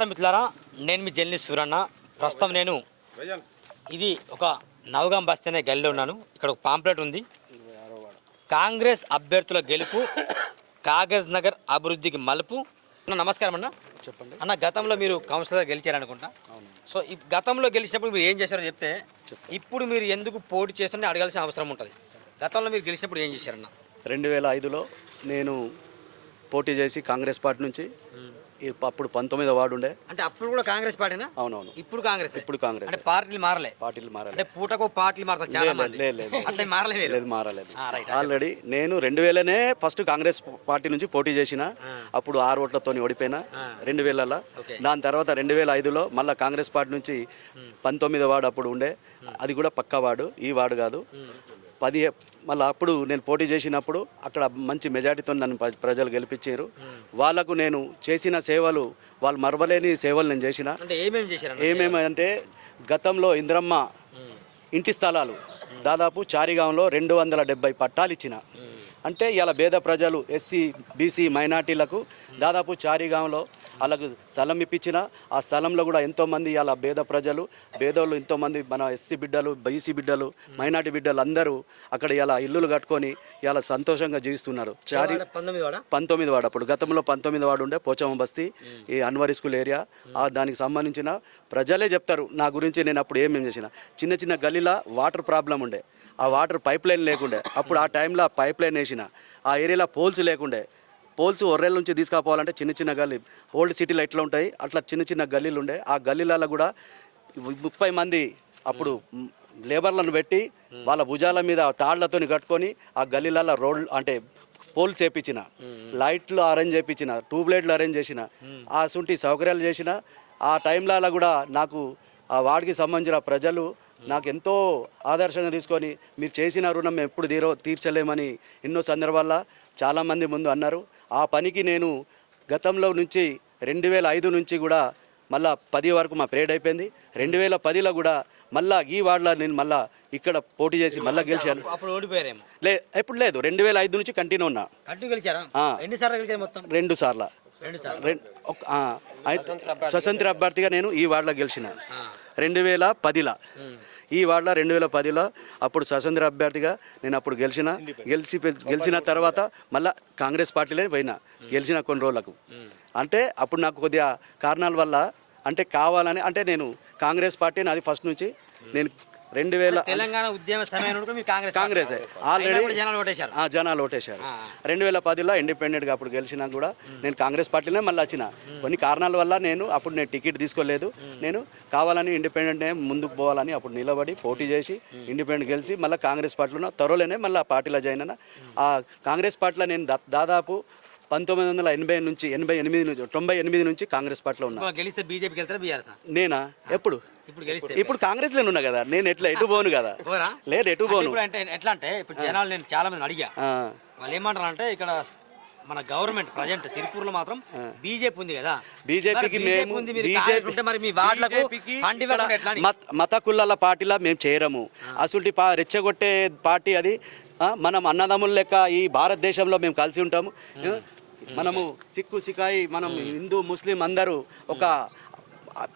నమస్కారం మిత్రులారా, నేను మీ జర్నలిస్ట్ సూరన్న. ప్రస్తుతం నేను ఇది ఒక నవగాం బస్తీ అనే గల్లీలో ఉన్నాను. ఇక్కడ ఒక పాంప్లెట్ ఉంది, కాంగ్రెస్ అభ్యర్థుల గెలుపు, కాగజ్ నగర్ అభివృద్ధికి మలుపు. నమస్కారం అన్న. చెప్పండి అన్న, గతంలో మీరు కౌన్సిలర్గా గెలిచారనుకుంటా. సో ఈ గతంలో గెలిచినప్పుడు మీరు ఏం చేశారో చెప్తే ఇప్పుడు మీరు ఎందుకు పోటీ చేస్తుంటే అడగాల్సిన అవసరం ఉంటుంది. గతంలో మీరు గెలిచినప్పుడు ఏం చేశారన్న? 2005లో నేను పోటీ చేసి కాంగ్రెస్ పార్టీ నుంచి అప్పుడు 19వ వార్డు ఉండే. అంటే అప్పుడు కూడా కాంగ్రెస్ పార్టీనా? అవునవును, ఇప్పుడు కాంగ్రెస్. ఇప్పుడు కాంగ్రెస్. అంటే పార్టీలు మారలే? పార్టీలు మారలేదు. అంటే పూటకు పార్టీలు మారుతారు చాలా మంది. అంటే లేదు, మారలేదు. ఆల్రెడీ నేను 2000నే ఫస్ట్ కాంగ్రెస్ పార్టీ నుంచి పోటీ చేసిన. అప్పుడు 6 ఓట్లతో ఓడిపోయినా 2000లో. దాని తర్వాత 2005లో మళ్ళీ కాంగ్రెస్ పార్టీ నుంచి 19వ వార్డు అప్పుడు ఉండే. అది కూడా పక్కా వార్డు, ఈ వార్డు కాదు. మళ్ళీ అప్పుడు నేను పోటీ చేసినప్పుడు అక్కడ మంచి మెజార్టీతో నన్ను ప్రజలు గెలిపించారు. వాళ్ళకు నేను చేసిన సేవలు, వాళ్ళు మరవలేని సేవలు నేను చేసిన. ఏమేమి అంటే గతంలో ఇంద్రమ్మ ఇంటి స్థలాలు దాదాపు చారిగాంలో 270 పట్టాలు ఇచ్చిన. అంటే ఇలా పేద ప్రజలు, ఎస్సీ బీసీ మైనార్టీలకు దాదాపు చారిగాంలో వాళ్ళకు స్థలం ఇప్పించిన. ఆ స్థలంలో కూడా ఎంతోమంది ఇలా పేద ప్రజలు, పేదోళ్ళు ఎంతోమంది, మన ఎస్సీ బిడ్డలు, బీసీ బిడ్డలు, మైనార్టీ బిడ్డలు అందరూ అక్కడ ఇలా ఇల్లులు కట్టుకొని ఇలా సంతోషంగా జీవిస్తున్నారు. 19వ వార్డు అప్పుడు. గతంలో 19వ వార్డు ఉండే, పోచమ్మ బస్తీ, ఈ అన్వర్ స్కూల్ ఏరియా. దానికి సంబంధించిన ప్రజలే చెప్తారు నా గురించి. నేను అప్పుడు ఏమేమి చేసిన, చిన్న చిన్న గల్లీలో వాటర్ ప్రాబ్లం ఉండే. ఆ వాటర్ పైప్ లైన్ లేకుండే. అప్పుడు ఆ టైంలో పైప్ లైన్ వేసిన. ఆ ఏరియాలో పోల్స్ లేకుండే. పోల్స్ ఒర్రెల నుంచి తీసుకుపోవాలంటే చిన్న చిన్న గల్లీ, ఓల్డ్ సిటీలో ఎట్లా ఉంటాయి అట్లా చిన్న చిన్న గల్లీలు ఉండే. ఆ గల్లీలలో కూడా 30 మంది అప్పుడు లేబర్లను పెట్టి వాళ్ళ భుజాల మీద తాళ్లతో కట్టుకొని ఆ గల్లీలలో రోడ్ అంటే పోల్స్ వేయించిన, లైట్లు అరేంజ్ చేయించిన, ట్యూబ్లైట్లు అరేంజ్ చేసిన, ఆ సుంటి సౌకర్యాలు చేసిన. ఆ టైంలలో కూడా నాకు ఆ వార్డుకి సంబంధించిన ప్రజలు నాకు ఎంతో ఆదర్శంగా తీసుకొని మీరు చేసిన రుణం మేము ఎప్పుడు తీర్చలేమని ఎన్నో సందర్భాల్లో చాలామంది ముందు అన్నారు. ఆ పనికి నేను గతంలో నుంచి 2005 నుంచి కూడా మళ్ళీ 10 వరకు మా పీరియడ్ అయిపోయింది. 2010లో కూడా మళ్ళీ ఈ వార్డులో నేను మళ్ళీ ఇక్కడ పోటీ చేసి మళ్ళీ గెలిచాను. ఎప్పుడు లేదు, 2005 నుంచి కంటిన్యూ ఉన్నా. 2 సార్లు స్వతంత్ర అభ్యర్థిగా నేను ఈ వార్డులో గెలిచిన. 2010లో ఈ వార్డులో 2010లో అప్పుడు స్వతంత్ర అభ్యర్థిగా నేను అప్పుడు గెలిచిన తర్వాత మళ్ళీ కాంగ్రెస్ పార్టీలో పోయినా, గెలిచిన కొన్ని రోజులకు. అంటే అప్పుడు నాకు కొద్దిగా కారణాల వల్ల అంటే కావాలని, అంటే నేను కాంగ్రెస్ పార్టీ నాది ఫస్ట్ నుంచి. నేను 2000 తెలంగాణ ఉద్యమ సమయంలో కాంగ్రెస్ ఆల్రెడీ జనాలు ఓటేశారు. 2010లో ఇండిపెండెంట్గా అప్పుడు గెలిచినా కూడా నేను కాంగ్రెస్ పార్టీలోనే మళ్ళీ వచ్చిన. కొన్ని కారణాల వల్ల నేను టికెట్ తీసుకోలేదు. నేను కావాలని ఇండిపెండెంట్నే ముందుకు పోవాలని అప్పుడు నిలబడి పోటీ చేసి ఇండిపెండెంట్ గెలిచి మళ్ళీ కాంగ్రెస్ పార్టీలో త్వరలోనే మళ్ళీ పార్టీలో జాయిన్ అయినా. ఆ కాంగ్రెస్ పార్టీలో నేను దాదాపు 1988 నుంచి 98 నుంచి కాంగ్రెస్ పార్టీలో ఉన్నా. గెలిస్తే బీజేపీకి వెళ్తారా బీఆర్ఎస్? నేనా ఇప్పుడు కాంగ్రెస్ లో ఉన్నా కదా. నేను ఎటు పోను కదా. లేదు, ఎటు పోను. ఎట్లా అంటే ఇప్పుడు జనాలు, నేను చాలా మంది అడిగా, వాళ్ళు ఏమంటారు అంటే ఇక్కడ మన గవర్నమెంట్ ప్రజెంట్ సిరిపూర్లో మాత్రం బీజేపీ ఉంది కదా. బీజేపీకి మత కులాల పార్టీలా మేము చేరము. అసలు రెచ్చగొట్టే పార్టీ అది. మనం అన్నదమ్ముల లెక్క ఈ భారతదేశంలో మేము కలిసి ఉంటాము. మనము సిక్కు సికాయి, మనం హిందూ ముస్లిం అందరూ ఒక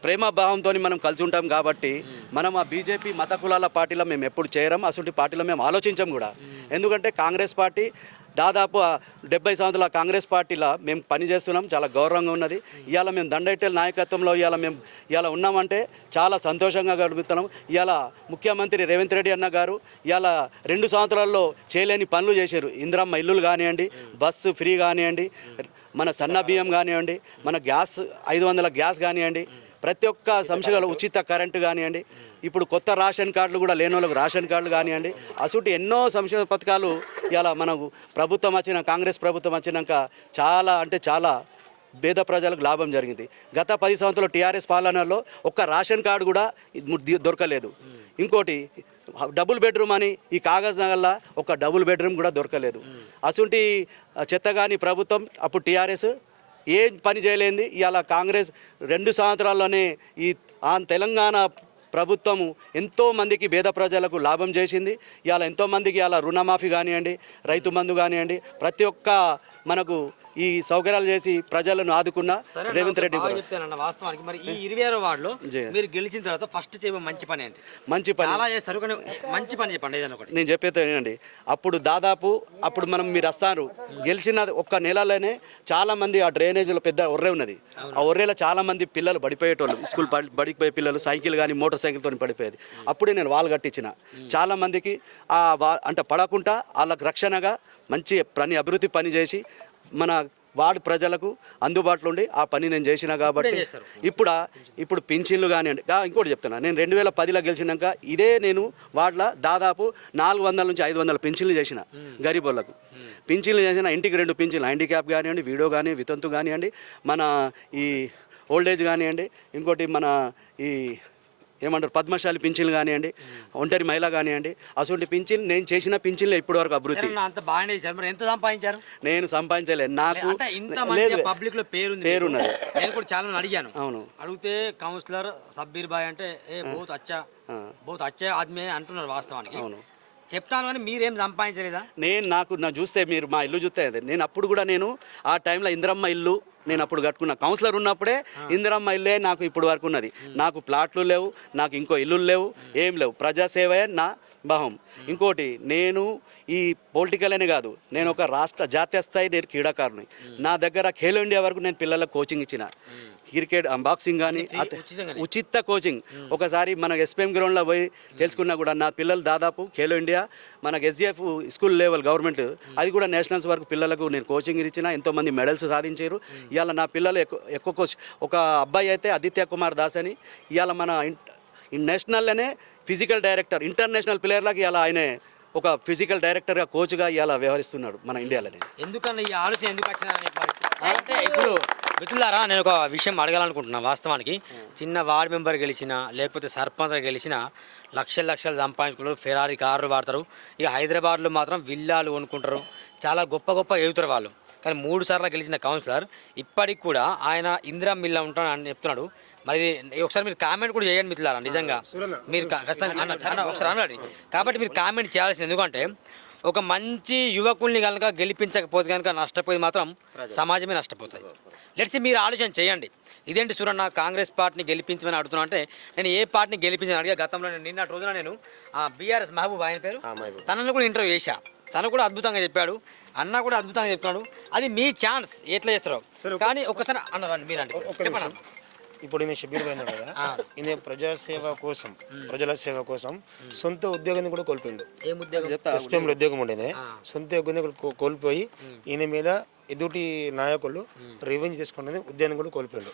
ప్రేమభావంతో మనం కలిసి ఉంటాం కాబట్టి మనం ఆ బీజేపీ మత కులాల పార్టీలో మేము ఎప్పుడు చేరం. అసలు పార్టీలో మేము ఆలోచించాం కూడా. ఎందుకంటే కాంగ్రెస్ పార్టీ దాదాపు 70 సంవత్సరాల కాంగ్రెస్ పార్టీలో మేము పనిచేస్తున్నాం. చాలా గౌరవంగా ఉన్నది. ఇవాళ మేము దండెట్టెల నాయకత్వంలో ఇవాళ ఉన్నామంటే చాలా సంతోషంగా గడుపుతున్నాం. ఇవాళ ముఖ్యమంత్రి రేవంత్ రెడ్డి అన్న గారు ఇవాళ 2 సంవత్సరాల్లో చేయలేని పనులు చేశారు. ఇందిరమ్మ ఇల్లులు కానివ్వండి, బస్సు ఫ్రీ కానివ్వండి, మన సన్న బియ్యం కానివ్వండి, మన గ్యాస్ 500 గ్యాస్ కానివ్వండి, ప్రతి ఒక్క సంస్థలో ఉచిత కరెంటు కానివ్వండి, ఇప్పుడు కొత్త రేషన్ కార్డులు కూడా లేని వాళ్ళకు రేషన్ కార్డులు కానివ్వండి, అసలు ఎన్నో సంక్షేమ పథకాలు ఇలా మనకు ప్రభుత్వం వచ్చిన, కాంగ్రెస్ ప్రభుత్వం వచ్చినాక చాలా అంటే చాలా పేద ప్రజలకు లాభం జరిగింది. గత 10 సంవత్సరాలు టీఆర్ఎస్ పాలనలో ఒక్క రేషన్ కార్డు కూడా దొరకలేదు. ఇంకోటి డబుల్ బెడ్రూమ్ అని ఈ కాగజ్ నగర్లో ఒక డబుల్ బెడ్రూమ్ కూడా దొరకలేదు. అసలు చెత్తగాని ప్రభుత్వం అప్పుడు టీఆర్ఎస్ ఏం పని చేయలేంది. ఇవాళ కాంగ్రెస్ 2 సంవత్సరాల్లోనే ఈ తెలంగాణ ప్రభుత్వము ఎంతోమందికి పేద ప్రజలకు లాభం చేసింది. ఇవాళ ఎంతోమందికి ఇవాళ రుణమాఫీ కానివ్వండి, రైతు బంధు కానివ్వండి, ప్రతి ఒక్క మనకు ఈ సౌకర్యాలు చేసి ప్రజలను ఆదుకున్న రేవంత్ రెడ్డి కూడా చెప్తానన్న వాస్తవానికి మరి ఈ 26వ వార్డులో మీరు గెలిచిన తర్వాత ఫస్ట్ చేయబో మంచి పని ఏంటి? మంచి పని చాలా చేస్తారు కానీ మంచి పని చెప్పండి ఏదైనా ఒకటి. నేను చెప్పేది ఏంటండి, అప్పుడు దాదాపు అప్పుడు మీరు వస్తారు గెలిచిన ఒక్క నెలలోనే చాలా మంది ఆ డ్రైనేజీలో పెద్ద ఒర్రె ఉన్నది. ఆ ఒర్రెలో చాలా మంది పిల్లలు పడిపోయేటోళ్ళు, స్కూల్ బడిపోయే పిల్లలు సైకిల్ కానీ మోటార్ సైకిల్తో పడిపోయేది. అప్పుడే నేను వాళ్ళు కట్టించిన చాలా మందికి అంటే పడకుండా వాళ్ళకి రక్షణగా మంచి అభివృద్ధి పని చేసి మన వార్డు ప్రజలకు అందుబాటులో ఉండి ఆ పని నేను చేసిన కాబట్టి ఇప్పుడు పింఛన్లు కానివ్వండి. ఇంకోటి చెప్తున్నా, నేను 2010లో గెలిచినాక ఇదే నేను వార్డులో దాదాపు 400 నుంచి 500 పింఛన్లు చేసిన గరీబోళ్ళకు. పింఛన్లు చేసిన ఇంటికి 2 పింఛన్లు, హ్యాండిక్యాప్ కానివ్వండి, వీడియో కానీ, వితంతు కానివ్వండి, మన ఈ ఓల్డేజ్ కానివ్వండి, ఇంకోటి మన ఈ ఏమంటారు పద్మశాలి పింఛన్లు కానివ్వండి, ఒంటరి మహిళ కానివ్వండి, అటువంటి పింఛన్లు నేను చేసిన పింఛన్లు ఇప్పటి వరకు అభివృద్ధి. అంత బాగానే చేశారు, మరి ఎంత సంపాదించారు? నేను సంపాదించలేదు, నాకు పబ్లిక్ లో పేరున్నది. నేను కూడా చాలా మంది అడిగాను. అవును, అడిగితే కౌన్సిలర్ సబ్బీర్ బాయ్ అంటే బహుత్ అచ్చా ఆద్మీ అంటున్నారు వాస్తవానికి. అవును, చెప్తాను కానీ మీరేం సంపాదించలేదా? నాకు చూస్తే మీరు మా ఇల్లు చూస్తే నేను అప్పుడు కూడా నేను ఆ టైంలో ఇందిరమ్మ ఇల్లు నేను అప్పుడు కట్టుకున్నా. కౌన్సిలర్ ఉన్నప్పుడే ఇందిరమ్మ ఇల్లే నాకు ఇప్పుడు వరకు ఉన్నది. నాకు ప్లాట్లు లేవు, నాకు ఇంకో ఇల్లులు లేవు, ఏం లేవు. ప్రజాసేవయే నా భావం. ఇంకోటి, నేను ఈ పొలిటికల్ అనే కాదు, నేను ఒక జాతీయ స్థాయి నేను క్రీడాకారుని. నా దగ్గర ఖేలో ఇండియా వరకు నేను పిల్లలకు కోచింగ్ ఇచ్చిన. క్రికెట్, బాక్సింగ్ కానీ ఉచిత కోచింగ్. ఒకసారి మన ఎస్పీఎం గ్రౌండ్లో పోయి తెలుసుకున్నా కూడా నా పిల్లలు దాదాపు ఖేలో ఇండియా మనకు ఎస్జిఎఫ్ స్కూల్ లెవెల్ గవర్నమెంట్ అది కూడా నేషనల్స్ వరకు పిల్లలకు నేను కోచింగ్ ఇచ్చిన. ఎంతోమంది మెడల్స్ సాధించారు. ఇవాళ నా పిల్లలు ఎక్కువ కోచ్. ఒక అబ్బాయి అయితే ఆదిత్య కుమార్ దాస్ అని ఇవాళ మన నేషనల్లోనే ఫిజికల్ డైరెక్టర్, ఇంటర్నేషనల్ ప్లేయర్లకి ఇవాళ ఆయనే ఒక ఫిజికల్ డైరెక్టర్గా కోచ్గా ఇలా వ్యవహరిస్తున్నాడు మన ఇండియాలోనే. ఎందుకన్నా ఈ ఆలోచన ఎందుకు వచ్చిందని అంటే ఇప్పుడు మిత్రులారా, నేను ఒక విషయం అడగాలనుకుంటున్నాను. వాస్తవానికి చిన్న వార్డు మెంబర్ గెలిచినా లేకపోతే సర్పంచ్గా గెలిచినా లక్షలు సంపాదించుకుంటారు, ఫెరారీ కార్లు వాడతారు. ఇక హైదరాబాద్లో మాత్రం విల్లాలు కొనుక్కుంటారు, చాలా గొప్ప ఎగుతారు వాళ్ళు. కానీ 3 సార్లు గెలిచిన కౌన్సిలర్ ఇప్పటికి కూడా ఆయన ఇందిరా మిల్లా ఉంటాను అని చెప్తున్నాడు. మరి ఒకసారి మీరు కామెంట్ కూడా చేయండి మిత్రులారా. నిజంగా మీరు ఖచ్చితంగా ఒకసారి అన్నాడు కాబట్టి మీరు కామెంట్ చేయాల్సింది. ఎందుకంటే ఒక మంచి యువకుల్ని కనుక గెలిపించకపోతే కనుక నష్టపోయి మాత్రం సమాజమే నష్టపోతుంది. లెట్స్ మీరు ఆలోచన చేయండి. ఇదేంటి సూరన్న కాంగ్రెస్ పార్టీని గెలిపించమని అడుగుతున్నా అంటే నేను ఏ పార్టీని గెలిపించని అడిగా. గతంలో నిన్నటి రోజున నేను బీఆర్ఎస్ మహబూబ్ ఆయన పేరు తనను కూడా ఇంటర్వ్యూ చేశా. తను కూడా అద్భుతంగా చెప్పాడు, అన్న కూడా అద్భుతంగా చెప్తున్నాడు. అది మీ ఛాన్స్, ఎట్లా చేస్తారో. కానీ ఒకసారి అన్నారండి మీరు అంటే చెప్పండి. ఇప్పుడు ఈయన షబీర్ పోయినాడు కదా, ఈయన ప్రజాసేవ కోసం, ప్రజల సేవ కోసం సొంత ఉద్యోగాన్ని కూడా కోల్పోయిండు. ఎస్పీఎంలో ఉద్యోగం ఉండేది, సొంత ఉద్యోగం కోల్పోయి ఈయన మీద ఎదుటి నాయకులు రివెంజ్ తీసుకునేది ఉద్యోగం కూడా కోల్పోయిండు.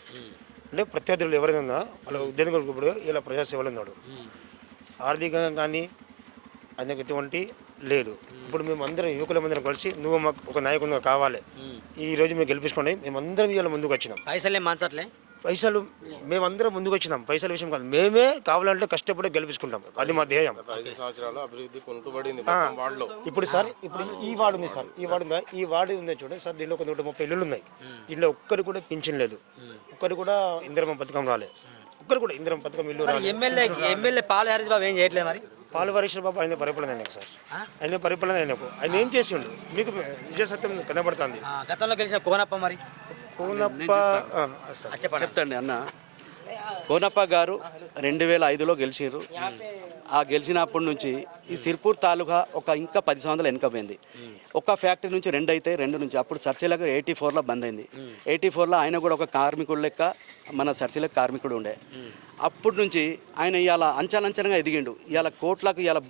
అంటే ప్రత్యర్థులు ఎవరైనా ఉన్నా వాళ్ళ ఉద్యోగం కోల్పోయి ఇలా ప్రజాసేవలో ఉన్నాడు. ఆర్థికంగా కానీ ఆయనకు ఎటువంటి లేదు. ఇప్పుడు మేము అందరం యువకులమందరం కలిసి నువ్వు మాకు ఒక నాయకునిగా కావాలి, ఈరోజు మేము గెలిపించుకోండి, మేమందరం ఇవాళ ముందుకు వచ్చినాం. పైసలు మేమందరం ముందుకు వచ్చినాం, పైసల విషయం కాదు, మేమే కావాలంటే కష్టపడి గెలిపించుకుంటాం. అది మా ధ్యేయం. ఇప్పుడు సార్, ఇప్పుడు ఈ వార్డు ఉంది సార్, ఈ వార్డు ఉంది చూడండి సార్, దీనిలో ఒక 130 ఇల్లులు ఉన్నాయి. దీనిలో ఒక్కరు కూడా పింఛన్ లేదు, ఒక్కరు కూడా ఇందిరమ్మ పథకం రాలేదు, ఒక్కరు కూడా ఇందిరమ్మ పథకం ఇల్లు రాలేదు. ఎమ్మెల్యే పాల్ హరీష్ బాబు ఏం చేయట్లేదు. మరి పాల్ హరీష్ బాబు ఆయన పరిపాలన అయినాక సార్, ఆయన పరిపాలన అయినాకు ఆయన ఏం చేసిండు మీకు నిజ సత్యం కనబడుతుంది. గతంలో గెలిచిన కోనప్ప, మరి చెప్తాండి అన్న. కోనప్ప గారు 2005లో గెలిచారు. ఆ గెలిచినప్పటి నుంచి ఈ సిర్పూర్ తాలూకా ఇంకా 10 సంవత్సరాలు వెనుకపోయింది. ఒక ఫ్యాక్టరీ నుంచి 2 అయితే 2 నుంచి అప్పుడు సర్సిలకు 84లో బంద్ అయింది. 84లో ఆయన కూడా ఒక కార్మికుడు లెక్క మన సర్సిలకు కార్మికుడు ఉండే. అప్పటి నుంచి ఆయన ఇవాళ అంచనంచనగా ఎదిగిండు. ఇవాళ కోట్లకు ఇవాళ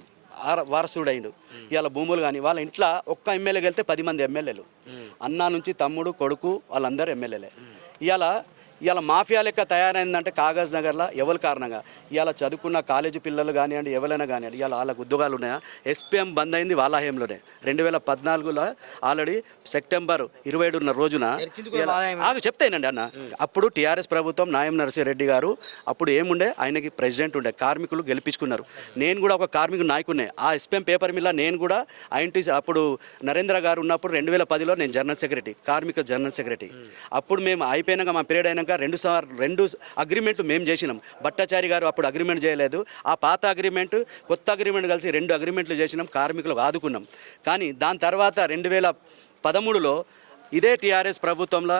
వారసుడు అయిండు. ఇవాళ భూములు కానీ వాళ్ళ ఇంట్లో ఒక్క ఎమ్మెల్యేకి వెళ్తే 10 మంది ఎమ్మెల్యేలు, అన్న నుంచి తమ్ముడు కొడుకు వాళ్ళందరూ ఎమ్మెల్యేలే. ఇవాళ మాఫియా లెక్క తయారైందంటే కాగజ్ నగర్లో ఎవరి కారణంగా. ఇవాళ చదువుకున్న కాలేజీ పిల్లలు కానివ్వండి, ఎవరైనా కానివ్వండి, ఇవాళ వాళ్ళకు ఉద్యోగాలు ఉన్నాయా? ఎస్పీఎం బంద్ అయింది వాళ్ళ హయాంలోనే. 2014లో ఆల్రెడీ సెప్టెంబర్ 27 రోజున చెప్తానండి అన్న. అప్పుడు టీఆర్ఎస్ ప్రభుత్వం నాయం నరసింహారెడ్డి గారు అప్పుడు ఏముండే, ఆయనకి ప్రెసిడెంట్ ఉండే, కార్మికులు గెలిపించుకున్నారు. నేను కూడా ఒక కార్మిక నాయకుడినే. ఆ ఎస్పీఎం పేపర్ మీద నేను కూడా ఐఎన్టీసీ అప్పుడు నరేంద్ర గారు ఉన్నప్పుడు 2010లో నేను జనరల్ సెక్రటరీ, కార్మిక జనరల్ సెక్రటరీ. అప్పుడు మేము అయిపోయినాక మా పీరియడ్ అయినాక 2 అగ్రిమెంట్ మేము చేసినాం. భట్టాచారి గారు అప్పుడు అగ్రిమెంట్ చేయలేదు. ఆ పాత అగ్రిమెంట్ కొత్త అగ్రిమెంట్ కలిసి 2 అగ్రిమెంట్లు చేసినాం, కార్మికులకు ఆదుకున్నాం. కానీ దాని తర్వాత 2013లో ఇదే టీఆర్ఎస్ ప్రభుత్వంలో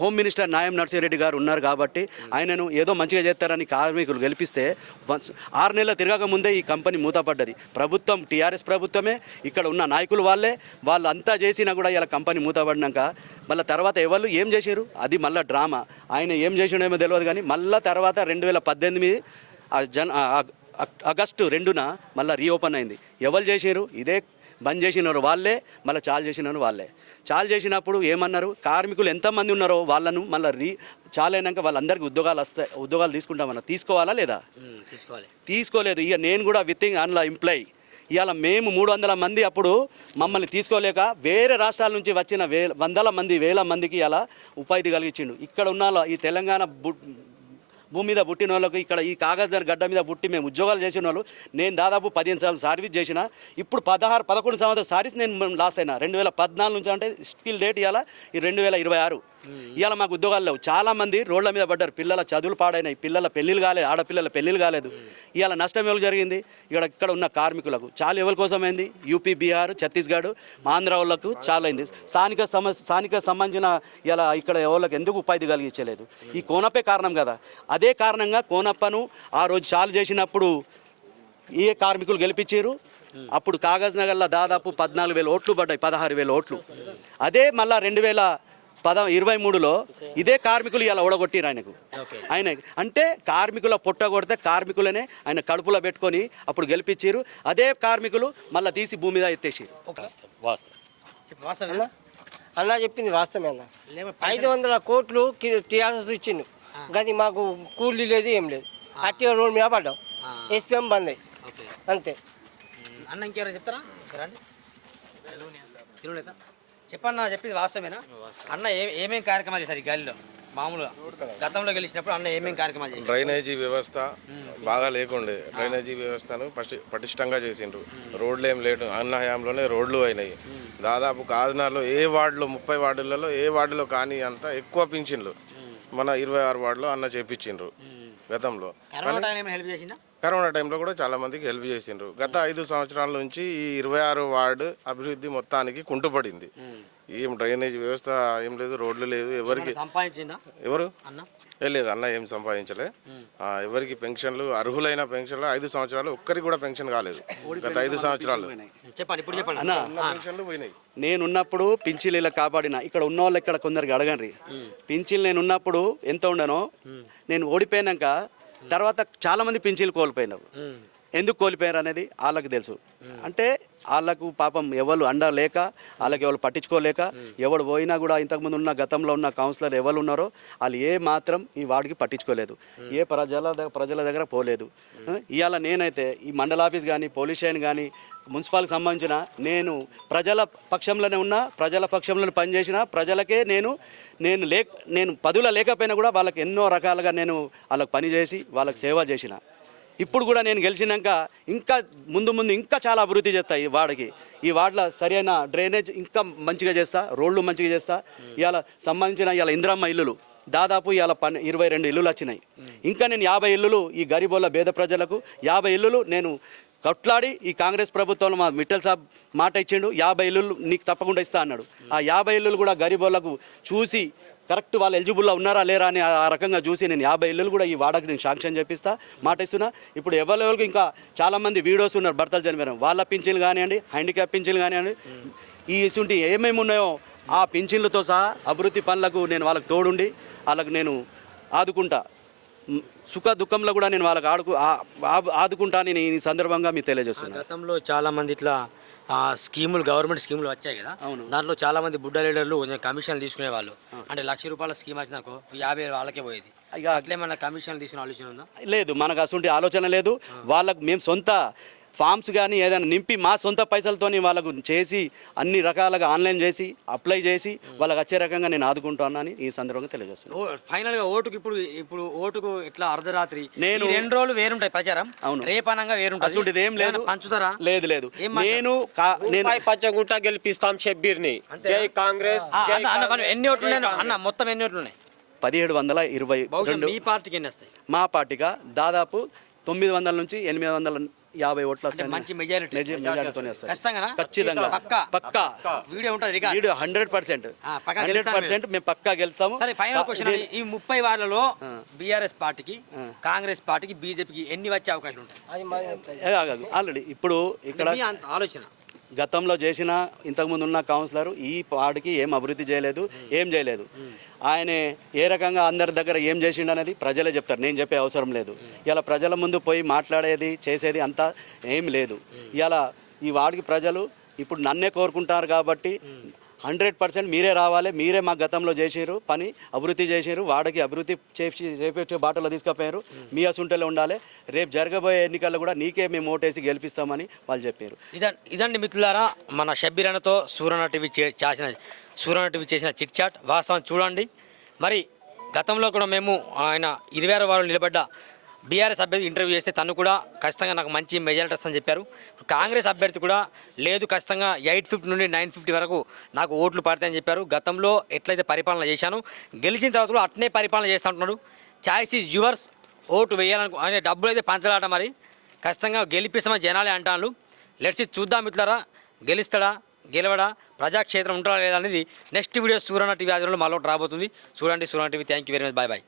హోమ్ మినిస్టర్ నాయం నర్సిరెడ్డి గారు ఉన్నారు కాబట్టి ఆయనను ఏదో మంచిగా చేస్తారని కార్మికులు గెలిపిస్తే 6 నెలలు తిరగక ముందే ఈ కంపెనీ మూతపడ్డది. ప్రభుత్వం టీఆర్ఎస్ ప్రభుత్వమే, ఇక్కడ ఉన్న నాయకులు వాళ్ళు అంతా చేసినా కూడా ఇలా కంపెనీ మూతపడినాక మళ్ళీ తర్వాత ఎవరు ఏం చేశారు అది మళ్ళీ డ్రామా. ఆయన ఏం చేసినామో తెలియదు కానీ మళ్ళీ తర్వాత 2018 ఆగస్టు 2న మళ్ళీ రీఓపెన్ అయింది. ఎవరు చేశారు? ఇదే బంద్ చేసినారు వాళ్ళే, మళ్ళీ చాలు చేసినారు వాళ్ళే. చాలు చేసినప్పుడు ఏమన్నారు? కార్మికులు ఎంతమంది ఉన్నారో వాళ్ళను మళ్ళీ చాలు అయినాక వాళ్ళందరికీ ఉద్యోగాలు తీసుకుంటామన్నారు. తీసుకోవాలా లేదా? తీసుకోలేదు. ఇక నేను కూడా విత్ అందులో ఎంప్లాయ్. ఇవాళ మేము 300 మంది అప్పుడు మమ్మల్ని తీసుకోలేక వేరే రాష్ట్రాల నుంచి వచ్చిన వేల మందికి ఇలా ఉపాధి కలిగించిండు. ఇక్కడ ఉన్న ఈ తెలంగాణ భూమి మీద పుట్టిన వాళ్ళకు ఇక్కడ ఈ కాగజ్నగర్ గడ్డ మీద పుట్టి మేము ఉద్యోగాలు చేసిన వాళ్ళు, నేను దాదాపు 15 సార్లు సర్వీస్ చేసిన. ఇప్పుడు 11 సంవత్సరాల సర్వీస్ నేను లాస్ అయినా 2014 నుంచి. అంటే స్టిల్ డేట్ ఇవాళ ఈ 2026. ఇవాళ మాకు ఉద్యోగాలు లేవు. చాలామంది రోడ్ల మీద పడ్డారు. పిల్లల చదువులు పాడైనాయి, పిల్లల పెళ్ళిళ్ళు కాలేదు, ఆడపిల్లల పెళ్ళిళ్ళు కాలేదు. ఇవాళ నష్టం ఎవరు జరిగింది? ఇక్కడ ఉన్న కార్మికులకు. చాలా ఎవరి కోసమైంది? యూపీ, బీహార్, ఛత్తీస్గఢ్, ఆంధ్ర వాళ్ళకు చాలా అయింది. స్థానిక సంబంధించిన ఇలా ఇక్కడ ఎవరికి ఎందుకు ఉపాధి కలిగించలేదు? ఈ కోనప్పే కారణం కదా. అదే కారణంగా కోనప్పను ఆ రోజు చాలు చేసినప్పుడు ఏ కార్మికులు గెలిపించారు? అప్పుడు కాగజ్నగర్లో దాదాపు 14,000 ఓట్లు పడ్డాయి, 16,000 ఓట్లు. అదే మళ్ళీ 2023లో ఇదే కార్మికులు ఇలా ఓడగొట్టిరు ఆయన. అంటే కార్మికుల పొట్ట కొడితే కార్మికులనే ఆయన కడుపులో పెట్టుకొని అప్పుడు గెలిపించారు. అదే కార్మికులు మళ్ళీ తీసి భూమి మీద ఎత్తేసారు. అన్న చెప్పింది వాస్తవమే అన్న. 500 కోట్లు టీఆర్ఎస్ ఇచ్చిండు, గది మాకు కూలీ లేదు, ఏం లేదు. అట్టిగా రోడ్ మీద పడ్డాం. ఎస్పీఎం బంద్ అయ్యి అంతే. అన్న ఇంకెవరైనా చెప్తారా? చెప్పన్నా, చెప్పింది వాస్తవేనా? అన్న ఏమేమి కార్యక్రమాలు చేశారు ఈ గాలిలో? మామూలుగా గతంలో గెలిచినప్పుడు అన్న ఏమేమి కార్యక్రమాలు చేశారు? డ్రైనేజీ వ్యవస్థ బాగా లేకుండే, డ్రైనేజీ వ్యవస్థను పటిష్టంగా చేసిండ్రు. రోడ్లు ఏం లేటు, అన్న హయాంలోనే రోడ్లు అయినాయి. దాదాపు కాకినాడలో ఏ వార్డులో 30 వార్డులలో ఏ వార్డులో కానీ అంత ఎక్కువ పింఛన్లు మన 26 వార్డులో అన్న చేపించిండ్రు గతంలో. కరోనా టైంలో కూడా చాలా మందికి హెల్ప్ చేసిండ్రు. గత 5 సంవత్సరాల నుంచి ఈ 26 వార్డు అభివృద్ధి మొత్తానికి కుంటుపడింది. ఏం డ్రైనేజ్ వ్యవస్థ ఏం లేదు, రోడ్లు లేదు. ఎవరికి ఎవరు లేదు, అన్న ఏం సంపాదించలే. ఎవరికి పెన్షన్లు, అర్హులైన పెన్షన్లు 5 సంవత్సరాలు ఒక్కరికి కూడా పెన్షన్ కాలేదు. గత 5 సంవత్సరాలు పెన్షన్లు పోయినాయి. నేనున్నప్పుడు పింఛన్లు ఇలా కాపాడిన. ఇక్కడ ఉన్న వాళ్ళు ఇక్కడ కొందరికి అడగండి. పింఛన్లు నేను ఉన్నప్పుడు ఎంత ఉండనో, నేను ఓడిపోయాక తర్వాత చాలామంది పింఛన్లు కోల్పోయినారు. ఎందుకు కోల్పోయారు అనేది వాళ్ళకి తెలుసు. అంటే వాళ్ళకు పాపం ఎవరు అండ లేక, వాళ్ళకి ఎవరు పట్టించుకోలేక, ఎవడు పోయినా కూడా ఇంతకుముందు ఉన్న గతంలో ఉన్న కౌన్సిలర్ ఎవరు ఉన్నారో వాళ్ళు ఏ మాత్రం ఈ వాడికి పట్టించుకోలేదు, ఏ ప్రజల దగ్గర పోలేదు. ఇవాళ నేనైతే ఈ మండల ఆఫీస్ కానీ, పోలీస్ స్టేషన్ కానీ, మున్సిపాల్కి సంబంధించిన నేను ప్రజల పక్షంలోనే ఉన్నా, ప్రజల పక్షంలో పనిచేసిన, ప్రజలకే నేను పదవులో లేకపోయినా కూడా వాళ్ళకి ఎన్నో రకాలుగా నేను వాళ్ళకి పనిచేసి వాళ్ళకి సేవ చేసిన. ఇప్పుడు కూడా నేను గెలిచినాక ఇంకా ముందు ఇంకా చాలా అభివృద్ధి చేస్తా. ఈ వార్డులో సరైన డ్రైనేజ్ ఇంకా మంచిగా చేస్తా, రోడ్లు మంచిగా చేస్తా. ఇవాళ సంబంధించిన ఇందిరమ్మ ఇల్లులు దాదాపు ఇవాళ 22 ఇల్లులు వచ్చినాయి. ఇంకా నేను 50 ఇల్లులు ఈ గరీబోళ్ళ పేద ప్రజలకు 50 ఇల్లులు నేను కొట్లాడి ఈ కాంగ్రెస్ ప్రభుత్వంలో మా మిట్టల్ సాబ్ మాట ఇచ్చిండు, 50 ఇల్లులు నీకు తప్పకుండా ఇస్తా అన్నాడు. ఆ 50 ఇల్లులు కూడా గరీబోళ్ళకు చూసి కరెక్ట్ వాళ్ళు ఎలిజిబుల్లో ఉన్నారా లేరా అని ఆ రకంగా చూసి నేను 50 ఇల్లులు కూడా ఈ వాడకి నేను శాంక్షన్ చేపిస్తా, మాట ఇస్తున్నా. ఇప్పుడు ఎవరికి ఇంకా చాలామంది వీడియోస్ ఉన్నారు భర్తలు చనిపోయిన వాళ్ళ పింఛన్లు కానివ్వండి, హ్యాండిక్యాప్ పింఛన్లు కానివ్వండి, ఈ ఇసుంటి ఏమేమి ఉన్నాయో ఆ పింఛన్లతో సహా అభివృద్ధి పనులకు నేను వాళ్ళకి తోడుండి వాళ్ళకు నేను ఆదుకుంటా. సుఖ దుఃఖంలో కూడా నేను వాళ్ళకి ఆదుకుంటా. నేను ఈ సందర్భంగా మీకు తెలియజేస్తున్నాను. గతంలో చాలామంది ఇట్లా స్కీములు, గవర్నమెంట్ స్కీములు వచ్చాయి కదా, దాంట్లో చాలా మంది బుడ్డ లీడర్లు కొంచెం కమిషన్లు తీసుకునే వాళ్ళు. అంటే ₹1,00,000 స్కీమ్ వచ్చినాకో 50 వాళ్ళకే పోయేది. ఇక అట్లేమన్నా కమిషన్లు తీసుకునే ఆలోచన ఉందా? లేదు, మనకు అసలు ఆలోచన లేదు. వాళ్ళకు మేము సొంత ఫామ్స్ కానీ ఏదైనా నింపి మా సొంత పైసలతోని వాళ్ళకు చేసి అన్ని రకాలుగా ఆన్లైన్ చేసి అప్లై చేసి వాళ్ళకి వచ్చే రకంగా నేను ఆదుకుంటానని ఈ సందర్భంగా తెలియజేస్తున్నాను. ఫైనల్గా ఓటుకు ఇప్పుడు ఓటుకు ఇట్లా అర్ధరాత్రి నేను 2 రోజులు వేరుంటాయి ప్రచారం, అవును, రేపనంగా వేరుంటాయి. అసలు ఇదేం లేదు, పంచుతారా? లేదు లేదు, నేను పచ్చగుంట గెలిపిస్తాం షబ్బీర్ని. జై కాంగ్రెస్. ఎన్ని ఓట్లు అన్న? మొత్తం ఎన్ని ఓట్లు ఉన్నాయి? 1722. మీ పార్టీకి ఎన్ని వస్తాయి? మా పార్టీగా దాదాపు 900 నుంచి 800 50 ఓట్లు వస్తాయి మంచి మెజారిటీ మెజారిటీతోనే వస్తాయి ఖచ్చితంగా ఖచ్చితంగా పక్కా వీడియో ఉంటుంది రికార్డ్ వీడు 100% పక్కా 100% మేము పక్కా గెలుస్తాము. సరే ఫైనల్ క్వశ్చన్ ఈ 30 వార్డులలో బీఆర్ఎస్ పార్టీకి కాంగ్రెస్ పార్టీకి బీజేపీకి ఎన్ని వచ్చే అవకాశాలు ఉంటాయి అది మాది చెప్తాది. ఆల్రెడీ ఇప్పుడు ఇక్కడ మీ ఆలోచన గతంలో చేసిన ఇంతకుముందు ఉన్న కౌన్సిలర్ ఈ వార్డుకి ఏం అభివృద్ధి చేయలేదు, ఏం చేయలేదు. ఆయన ఏ రకంగా అందరి దగ్గర ఏం చేసిండు అనేది ప్రజలే చెప్తారు, నేను చెప్పే అవసరం లేదు. ఇలా ప్రజల ముందు పోయి మాట్లాడేది చేసేది అంతా ఏం లేదు. ఇలా ఈ వార్డుకి ప్రజలు ఇప్పుడు నన్నే కోరుకుంటారు కాబట్టి 100% మీరే రావాలి, మీరే మా గతంలో చేసిర్రు పని, అభివృద్ధి చేసిర్రు, వాడికి అభివృద్ధి చేపించే బాటలో తీసుకుపోయారు. మీ అసుంటలో ఉండాలి. రేపు జరగబోయే ఎన్నికల్లో కూడా నీకే మేము ఓటేసి గెలిపిస్తామని వాళ్ళు చెప్పారు. ఇదండి మిత్రులారా మన షబ్బీర్ అన్నతో సూరణ టీవీ చేసిన చిట్ చాట్. వాస్తవం చూడండి. మరి గతంలో కూడా మేము ఆయన 26 వారు నిలబడ్డ బీఆర్ఎస్ అభ్యర్థి ఇంటర్వ్యూ చేస్తే తను కూడా ఖచ్చితంగా నాకు మంచి మెజారిటీ వస్తుందని చెప్పారు. కాంగ్రెస్ అభ్యర్థి కూడా లేదు ఖచ్చితంగా 850 నుండి 950 వరకు నాకు ఓట్లు పడతాయని చెప్పారు. గతంలో ఎట్లయితే పరిపాలన చేశాను గెలిచిన తర్వాత కూడా అట్నే పరిపాలన చేస్తూ ఉంటున్నాడు. Choice is yours. ఓటు వేయాలను అనే డబ్బులు అయితే పంచలాట. మరి ఖచ్చితంగా గెలిపిస్తామని జనాలే అంటాను. లెట్స్ చూద్దాం మిత్రులారా, గెలుస్తాడా గెలవడా, ప్రజాక్షేత్రం ఉంటాడా లేదా అనేది నెక్స్ట్ వీడియో సూరణ టీవీ ఆధ్వర్యంలో మళ్ళీ రాబోతుంది. చూడండి Surana TV. Thank you very much. Bye bye.